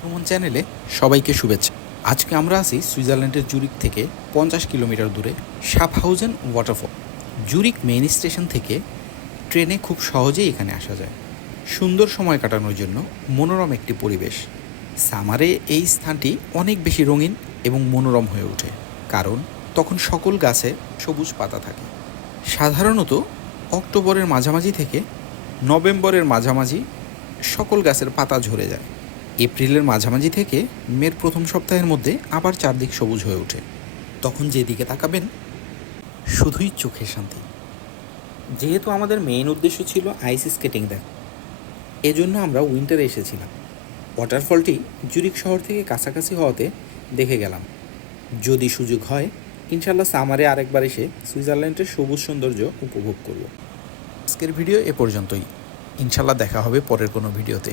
ভ্রমণ চ্যানেলে সবাইকে শুভেচ্ছা। আজকে আমরা আছি সুইজারল্যান্ডের জুরিক থেকে পঞ্চাশ কিলোমিটার দূরে Schaffhausen waterfall. Zurich main station থেকে ট্রেনে খুব সহজেই এখানে আসা যায়। সুন্দর সময় কাটানোর জন্য মনোরম একটি পরিবেশ। সামারে এই স্থানটি অনেক বেশি রঙিন এবং মনোরম হয়ে ওঠে, কারণ তখন সকল গাছে সবুজ পাতা থাকে। সাধারণত অক্টোবরের মাঝামাঝি থেকে নভেম্বরের মাঝামাঝি সকল গাছের পাতা ঝরে যায়। এপ্রিলের মাঝামাঝি থেকে মের প্রথম সপ্তাহের মধ্যে আবার চারদিক সবুজ হয়ে ওঠে। তখন যেদিকে তাকাবেন শুধুই চোখের শান্তি। যেহেতু আমাদের মেইন উদ্দেশ্য ছিল আইস স্কেটিং দেখা। এজন্য আমরা উইন্টারে এসেছিলাম। ওয়াটারফলটি জুরিক শহর থেকে কাছাকাছি হওয়াতে দেখে গেলাম। যদি সুযোগ হয় ইনশাল্লাহ সামারে আরেকবার এসে সুইজারল্যান্ডের সবুজ সৌন্দর্য উপভোগ করব। আজকের ভিডিও এ পর্যন্তই। ইনশাল্লাহ দেখা হবে পরের কোনো ভিডিওতে